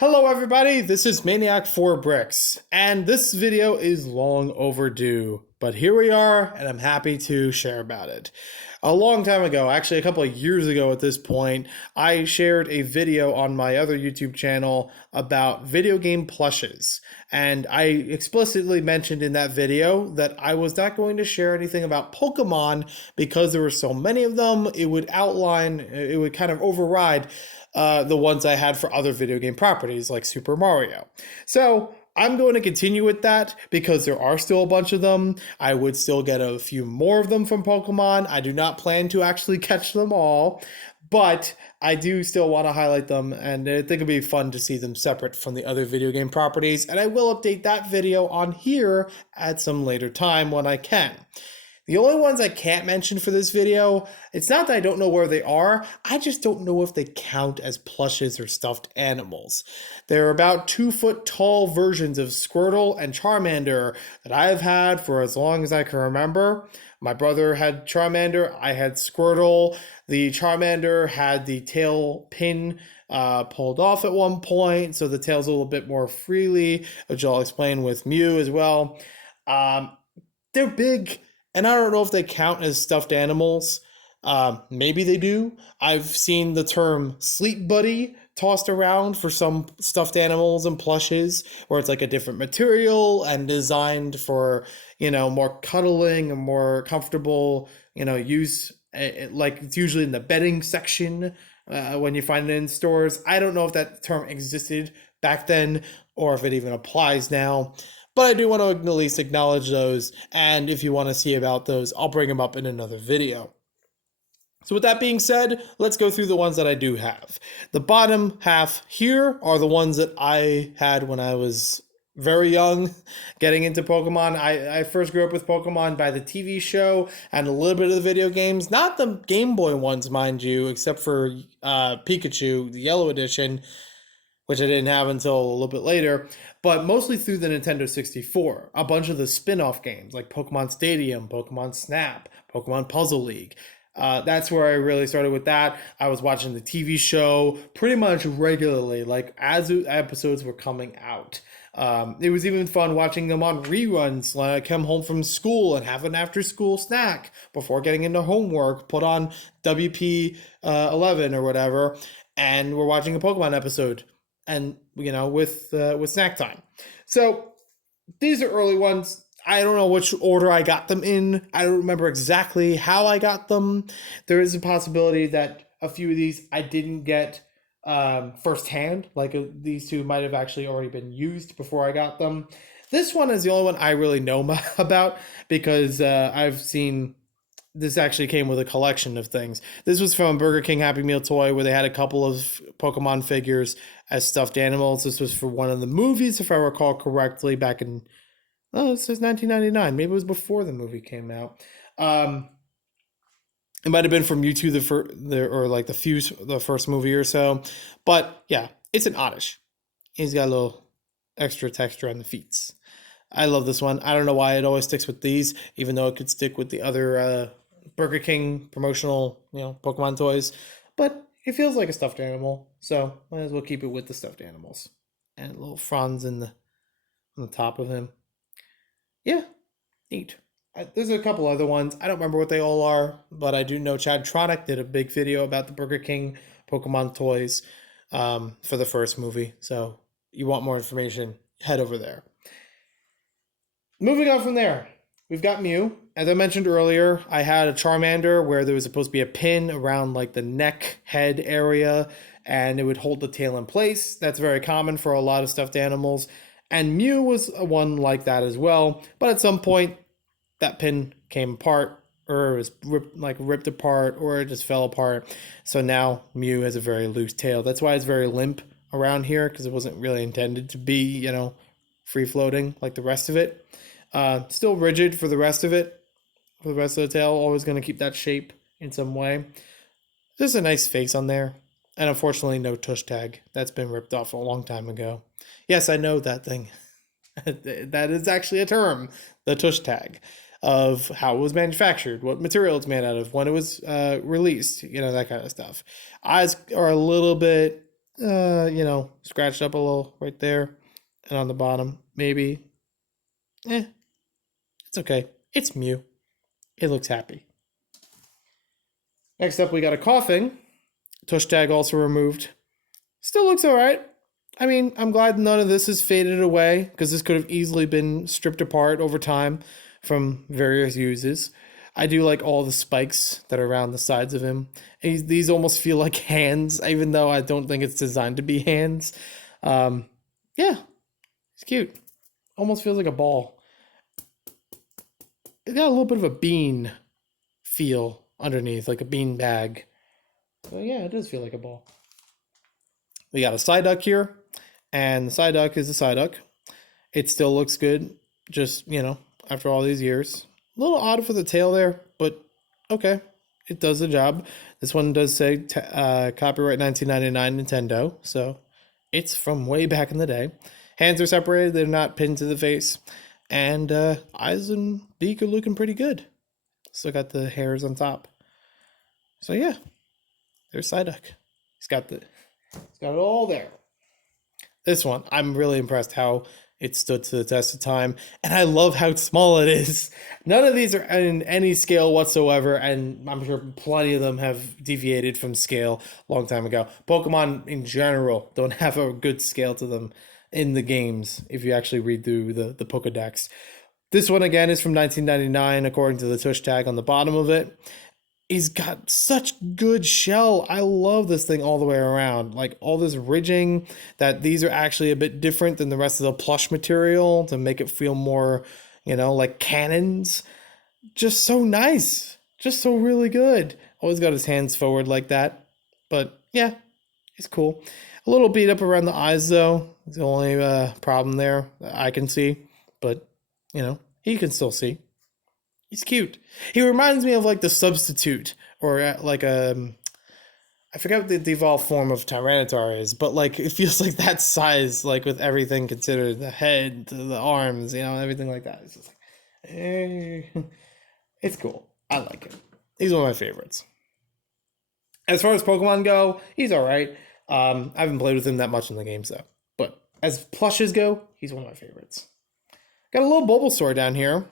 Hello everybody, this is Maniac4Bricks, and this video is long overdue, but here we are, and I'm happy to share about it. A long time ago, actually a couple of years ago at this point, I shared a video on my other YouTube channel about video game plushes, and I explicitly mentioned in that video that I was not going to share anything about Pokemon because there were so many of them. It would kind of override the ones I had for other video game properties like Super Mario. So I'm going to continue with that because there are still a bunch of them. I would still get a few more of them from Pokemon. I do not plan to actually catch them all, but I do still want to highlight them, and I think it'd be fun to see them separate from the other video game properties, and I will update that video on here at some later time when I can. The only ones I can't mention for this video, it's not that I don't know where they are, I just don't know if they count as plushes or stuffed animals. They're about 2-foot tall versions of Squirtle and Charmander that I've had for as long as I can remember. My brother had Charmander, I had Squirtle. The Charmander had the tail pin pulled off at one point, so the tail's a little bit more freely, which I'll explain with Mew as well. They're big, and I don't know if they count as stuffed animals. Maybe they do. I've seen the term sleep buddy tossed around for some stuffed animals and plushes, where it's like a different material and designed for, more cuddling and more comfortable, use. Like it's usually in the bedding section when you find it in stores. I don't know if that term existed back then or if it even applies now. But I do want to at least acknowledge those, and if you want to see about those, I'll bring them up in another video. So with that being said, let's go through the ones that I do have. The bottom half here are the ones that I had when I was very young, getting into Pokemon. I first grew up with Pokemon by the TV show and a little bit of the video games. Not the Game Boy ones, mind you, except for Pikachu, the Yellow Edition, which I didn't have until a little bit later, but mostly through the Nintendo 64. A bunch of the spin-off games like Pokemon Stadium, Pokemon Snap, Pokemon Puzzle League. That's where I really started with that. I was watching the TV show pretty much regularly, like as episodes were coming out. It was even fun watching them on reruns when I come home from school and have an after-school snack before getting into homework, put on WP 11 or whatever, and we're watching a Pokemon episode. And with snack time. So these are early ones. I don't know which order I got them in. I don't remember exactly how I got them. There is a possibility that a few of these I didn't get firsthand. Like these two might have actually already been used before I got them. This one is the only one I really know about because I've seen. This actually came with a collection of things. This was from Burger King Happy Meal Toy, where they had a couple of Pokemon figures as stuffed animals. This was for one of the movies, if I recall correctly, back in, it says 1999. Maybe it was before the movie came out. It might have been from Mewtwo the first movie or so. But yeah, it's an Oddish. He's got a little extra texture on the feet. I love this one. I don't know why it always sticks with these, even though it could stick with the other Burger King promotional, Pokemon toys. But it feels like a stuffed animal, so might as well keep it with the stuffed animals. And little fronds on the top of him. Yeah, neat. There's a couple other ones. I don't remember what they all are, but I do know Chad Tronic did a big video about the Burger King Pokemon toys for the first movie. So you want more information, head over there. Moving on from there, we've got Mew. As I mentioned earlier, I had a Charmander where there was supposed to be a pin around like the neck head area, and it would hold the tail in place. That's very common for a lot of stuffed animals. And Mew was one like that as well. But at some point, that pin came apart, or it was ripped apart, or it just fell apart. So now Mew has a very loose tail. That's why it's very limp around here, because it wasn't really intended to be, free floating like the rest of it. Still rigid for the rest of it. For the rest of the tail, always going to keep that shape in some way. There's a nice face on there. And unfortunately, no tush tag. That's been ripped off a long time ago. Yes, I know that thing. That is actually a term. The tush tag. Of how it was manufactured, what material it's made out of, when it was released, that kind of stuff. Eyes are a little bit you know, scratched up a little right there and on the bottom. Maybe. It's okay. It's Mew. It looks happy. Next up, we got a coughing. Tush tag also removed. Still looks all right. I mean, I'm glad none of this has faded away because this could have easily been stripped apart over time from various uses. I do like all the spikes that are around the sides of him. These almost feel like hands, even though I don't think it's designed to be hands. Yeah, it's cute. Almost feels like a ball. It's got a little bit of a bean feel underneath, like a bean bag. So yeah, it does feel like a ball. We got a Psyduck here, and the Psyduck is a Psyduck. It still looks good, just, you know, after all these years. A little odd for the tail there, but okay. It does the job. This one does say copyright 1999 Nintendo, so it's from way back in the day. Hands are separated, they're not pinned to the face. And eyes and beak are looking pretty good. Still got the hairs on top. So yeah, there's Psyduck. He's got it all there. This one, I'm really impressed how it stood to the test of time, and I love how small it is. None of these are in any scale whatsoever, and I'm sure plenty of them have deviated from scale a long time ago. Pokemon in general don't have a good scale to them in the games if you actually read through the Pokedex. This one again is from 1999 according to the tush tag on the bottom of it. He's got such good shell. I love this thing all the way around. Like all this ridging, that these are actually a bit different than the rest of the plush material to make it feel more, you know, like cannons. Just so nice. Just so really good. Always got his hands forward like that. But yeah, it's cool. A little beat up around the eyes though. It's the only problem there that I can see. But, you know, he can still see. He's cute. He reminds me of like the substitute or like I forget what the evolved form of Tyranitar is, but like it feels like that size, like with everything considered, the head, the arms, you know, everything like that. It's just like, hey. It's cool. I like him. He's one of my favorites. As far as Pokemon go, he's all right. I haven't played with him that much in the games though, but as plushes go, he's one of my favorites. Got a little Bulbasaur down here.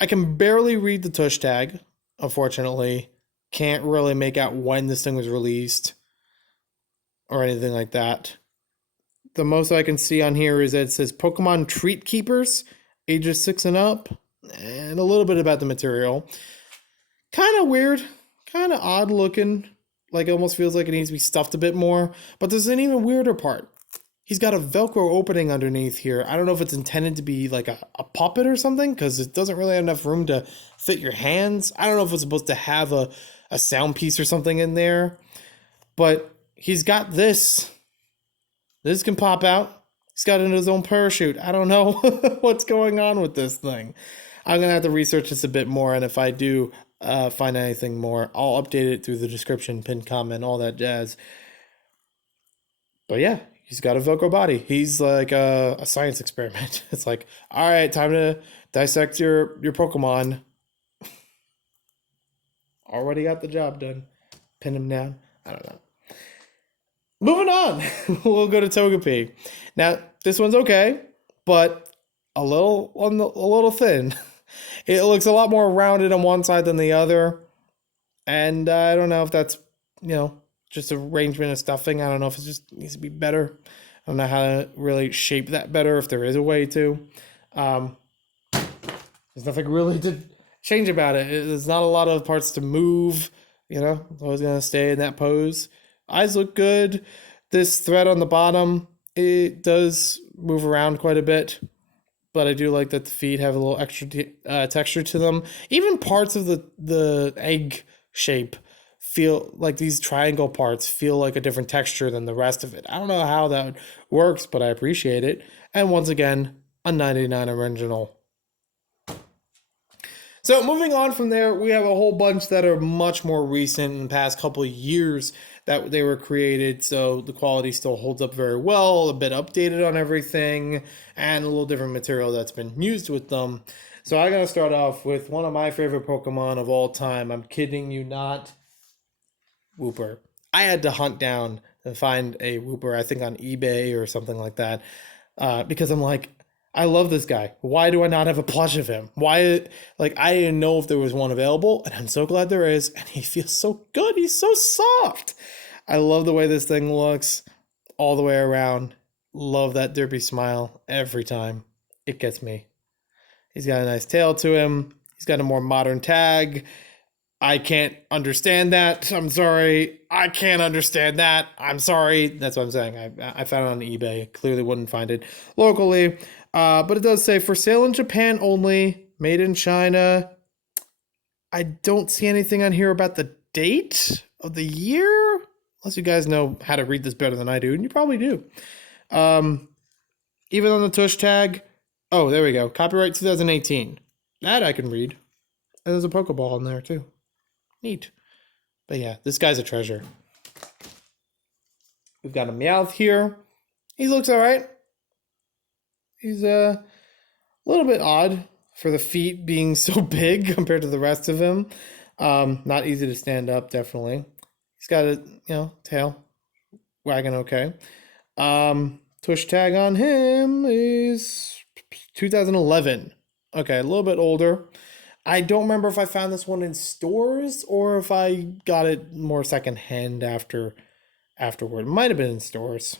I can barely read the tush tag, unfortunately. Can't really make out when this thing was released or anything like that. The most I can see on here is that it says Pokemon Treat Keepers, ages 6 and up, and a little bit about the material. Kind of weird, kind of odd looking, like it almost feels like it needs to be stuffed a bit more, but there's an even weirder part. He's got a Velcro opening underneath here. I don't know if it's intended to be like a puppet or something because it doesn't really have enough room to fit your hands. I don't know if it's supposed to have a sound piece or something in there. But he's got this. This can pop out. He's got it in his own parachute. I don't know what's going on with this thing. I'm going to have to research this a bit more. And if I do find anything more, I'll update it through the description, pinned comment, all that jazz. But yeah. He's got a Velcro body. He's like a science experiment. It's like, all right, time to dissect your Pokemon. Already got the job done. Pin him down. I don't know. Moving on. We'll go to Togepi. Now, this one's okay, but a little thin. It looks a lot more rounded on one side than the other. And I don't know if that's, you know, just arrangement of stuffing. I don't know if it just needs to be better. I don't know how to really shape that better, if there is a way to. There's nothing really to change about it. There's not a lot of parts to move. You know, it's always going to stay in that pose. Eyes look good. This thread on the bottom, it does move around quite a bit. But I do like that the feet have a little extra texture to them. Even parts of the egg shape feel like these triangle parts feel like a different texture than the rest of it. I don't know how that works, but I appreciate it. And once again, a 99 original. So moving on from there, we have a whole bunch that are much more recent in the past couple of years that they were created. So the quality still holds up very well, a bit updated on everything, and a little different material that's been used with them. So I'm going to start off with one of my favorite Pokemon of all time. I'm kidding you not. Wooper. I had to hunt down to find a Wooper, I think on eBay or something like that, because I'm like, I love this guy. Why do I not have a plush of him? Why, like, I didn't know if there was one available, and I'm so glad there is, and he feels so good. He's so soft. I love the way this thing looks all the way around. Love that derpy smile every time. It gets me. He's got a nice tail to him. He's got a more modern tag. I can't understand that. I'm sorry. I can't understand that. I'm sorry. That's what I'm saying. I found it on eBay. Clearly wouldn't find it locally. But it does say for sale in Japan only, made in China. I don't see anything on here about the date of the year. Unless you guys know how to read this better than I do, and you probably do. Even on the tush tag. Oh, there we go. Copyright 2018. That I can read. And there's a Pokeball in there too. Neat. But yeah, this guy's a treasure. We've got a Meowth here. He looks all right. He's a little bit odd for the feet being so big compared to the rest of him. Not easy to stand up, definitely. He's got a, tail wagging okay. Tush tag on him is 2011. Okay, a little bit older. I don't remember if I found this one in stores or if I got it more secondhand afterward. It might have been in stores.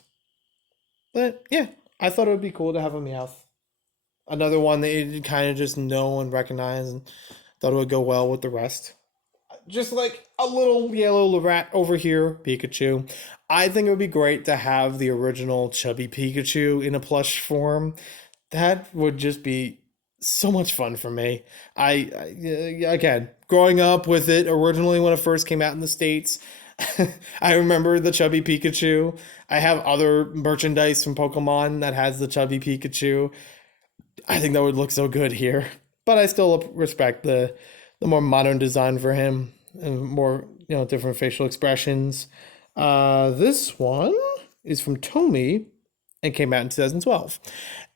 But yeah, I thought it would be cool to have a Meowth. Another one that you kind of just know and recognize, and thought it would go well with the rest. Just like a little yellow rat over here, Pikachu. I think it would be great to have the original chubby Pikachu in a plush form. That would just be so much fun for me. Again, growing up with it originally when it first came out in the States, I remember the chubby Pikachu. I have other merchandise from Pokemon that has the chubby Pikachu. I think that would look so good here. But I still respect the more modern design for him and more, different facial expressions. This one is from Tomy and came out in 2012.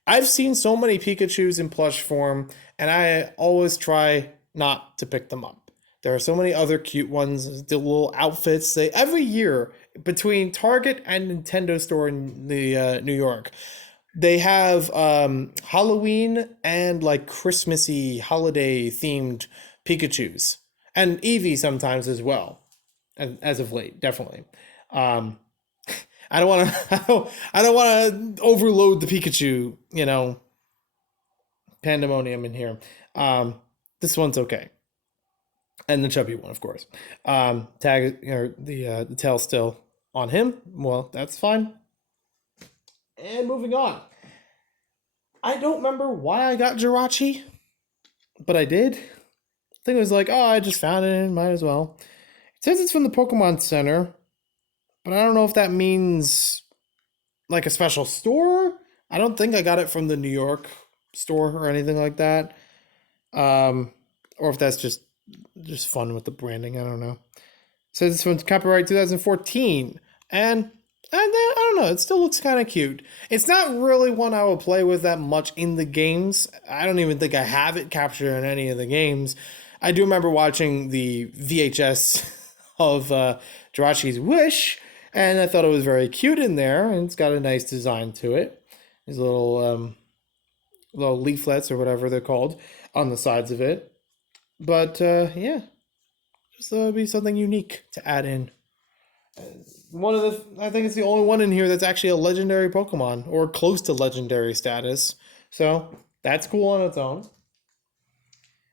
I've seen so many Pikachus in plush form, and I always try not to pick them up. There are so many other cute ones, the little outfits. Every year between Target and Nintendo store in the New York, they have Halloween and like Christmassy holiday themed Pikachus and Eevee sometimes as well, as of late, definitely. I don't want to. I don't want to overload the Pikachu. Pandemonium in here. This one's okay, and the chubby one, of course. Tag or the tail still on him. Well, that's fine. And moving on. I don't remember why I got Jirachi, but I did. I think it was like, oh, I just found it and might as well. It says it's from the Pokemon Center, but I don't know if that means like a special store. I don't think I got it from the New York store or anything like that. Or if that's just fun with the branding. I don't know. It says it's from copyright 2014. And I don't know. It still looks kind of cute. It's not really one I will play with that much in the games. I don't even think I have it captured in any of the games. I do remember watching the VHS of Jirachi's Wish, and I thought it was very cute in there, and it's got a nice design to it. These little leaflets or whatever they're called on the sides of it. But yeah, just thought it would be something unique to add in. I think it's the only one in here that's actually a legendary Pokemon or close to legendary status. So that's cool on its own.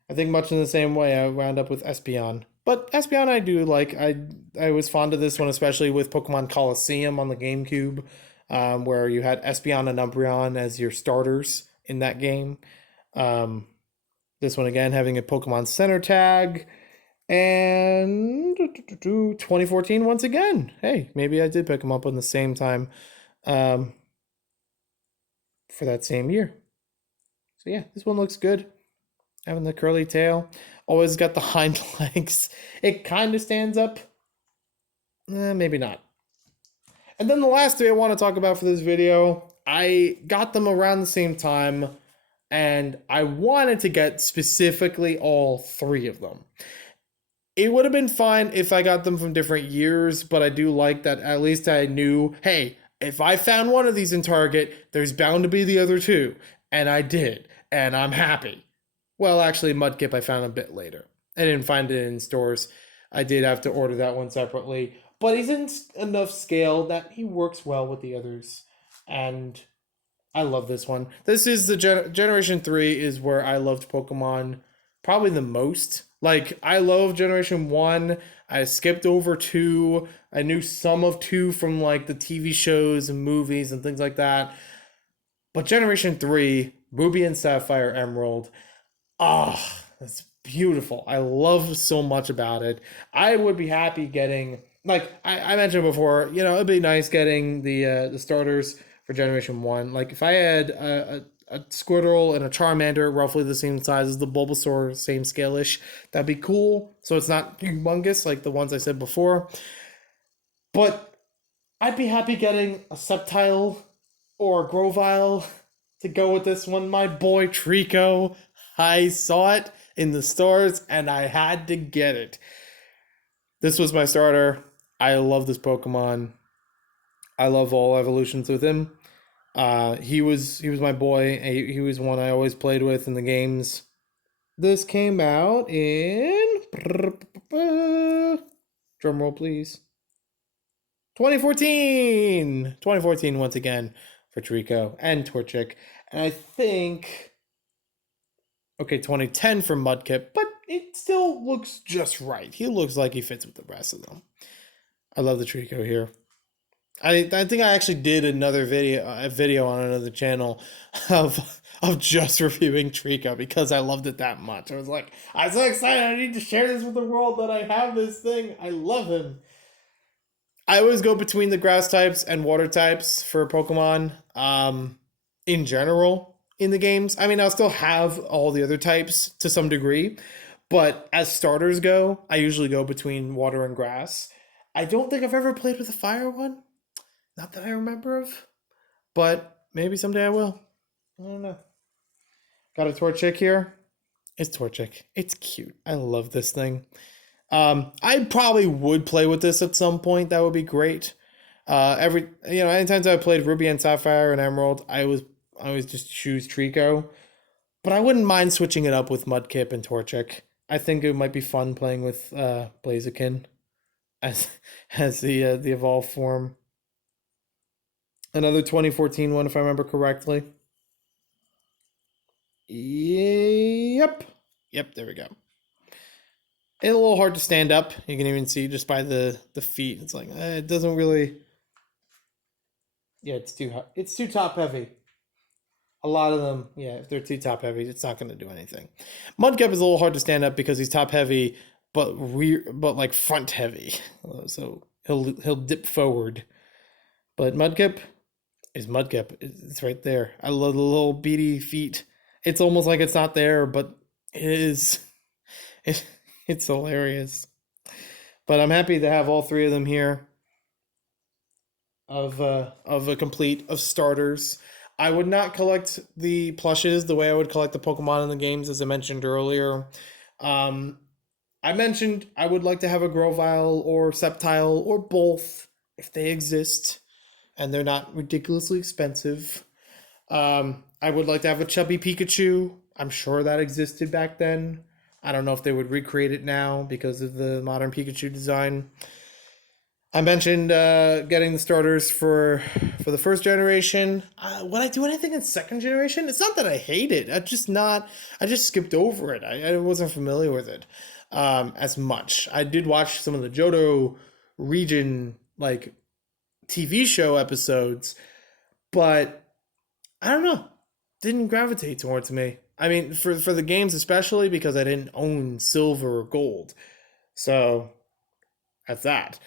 I think much in the same way I wound up with Espeon. But Espeon I do like. I was fond of this one, especially with Pokemon Coliseum on the GameCube, where you had Espeon and Umbreon as your starters in that game. This one again having a Pokemon Center tag. And 2014 once again. Hey, maybe I did pick them up on the same time for that same year. So yeah, this one looks good. Having the curly tail. Always got the hind legs. It kind of stands up. Maybe not. And then the last three I want to talk about for this video, I got them around the same time, and I wanted to get specifically all three of them. It would have been fine if I got them from different years, but I do like that at least I knew, hey, if I found one of these in Target, there's bound to be the other two. And I did, and I'm happy. Well, actually, Mudkip I found a bit later. I didn't find it in stores. I did have to order that one separately, but he's in enough scale that he works well with the others. And I love this one. This is the Generation 3 is where I loved Pokemon probably the most. Like, I love Generation 1. I skipped over 2. I knew some of 2 from, like, the TV shows and movies and things like that. But Generation 3, Ruby and Sapphire Emerald, ah, that's beautiful. I love so much about it. I would be happy getting, like I mentioned before, it'd be nice getting the starters for Generation 1. Like if I had a Squirtle and a Charmander roughly the same size as the Bulbasaur, same scale-ish, that'd be cool. So it's not humongous like the ones I said before. But I'd be happy getting a Sceptile or a Grovyle to go with this one. My boy Trico. I saw it in the stores and I had to get it. This was my starter. I love this Pokemon. I love all evolutions with him. He was my boy. He was one I always played with in the games. This came out in drum roll please. 2014. 2014 once again for Trico and Torchic. And I think 2010 for Mudkip, but it still looks just right. He looks like he fits with the rest of them. I love the Trico here. I think I actually did a video on another channel of just reviewing Trico because I loved it that much. I was like, I'm so excited. I need to share this with the world that I have this thing. I love him. I always go between the grass types and water types for Pokemon. In general, in the games. I mean, I'll still have all the other types to some degree, but as starters go, I usually go between water and grass. I don't think I've ever played with a fire one. Not that I remember of, but maybe someday I will. I don't know. Got a Torchic here. It's Torchic. It's cute. I love this thing. I probably would play with this at some point. That would be great. Anytime I played Ruby and Sapphire and Emerald, I always just choose Trico. But I wouldn't mind switching it up with Mudkip and Torchic. I think it might be fun playing with Blaziken as the evolved form. Another 2014 one, if I remember correctly. Yep, there we go. It's a little hard to stand up. You can even see just by the feet. It's like it doesn't really. Yeah, it's too top heavy. A lot of them, yeah, if they're too top heavy, it's not going to do anything. Mudkip is a little hard to stand up because he's top heavy, but like front heavy. So he'll dip forward. But Mudkip is Mudkip. It's right there. I love the little beady feet. It's almost like it's not there, but it is. It's hilarious. But I'm happy to have all 3 of them here. Of a complete of starters. I would not collect the plushes the way I would collect the Pokemon in the games, as I mentioned earlier. I mentioned I would like to have a Grovyle or Sceptile or both if they exist and they're not ridiculously expensive. I would like to have a chubby Pikachu. I'm sure that existed back then. I don't know if they would recreate it now because of the modern Pikachu design. I mentioned getting the starters for the first generation. Would I do anything in second generation? It's not that I hate it. I just skipped over it. I wasn't familiar with it as much. I did watch some of the Johto region like TV show episodes, but I don't know. Didn't gravitate towards me. I mean, for the games especially because I didn't own silver or gold. So that's that.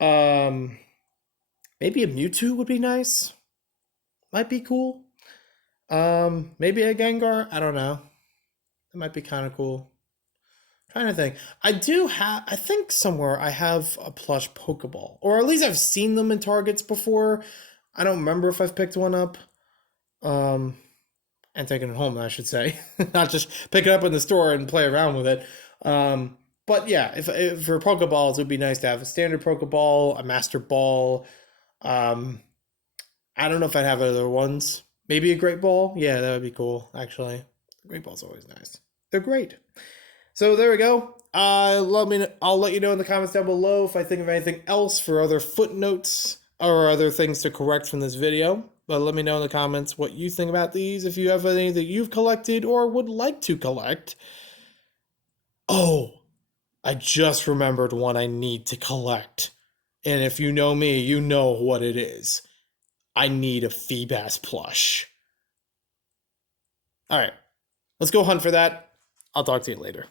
Maybe a Mewtwo would be nice. Might be cool. Maybe a Gengar. I don't know. It might be kind of cool. Trying to think. I think somewhere I have a plush Pokeball. Or at least I've seen them in Targets before. I don't remember if I've picked one up. And taken it home, I should say. Not just pick it up in the store and play around with it. But yeah, if for Pokeballs, it would be nice to have a standard Pokeball, a Master Ball. Um, I don't know if I'd have other ones. Maybe a Great Ball. Yeah, that would be cool, actually. Great Ball's always nice. They're great. So there we go. I'll let you know in the comments down below if I think of anything else for other footnotes or other things to correct from this video. But let me know in the comments what you think about these, if you have anything that you've collected or would like to collect. Oh, I just remembered one I need to collect. And if you know me, you know what it is. I need a Feebas plush. All right, let's go hunt for that. I'll talk to you later.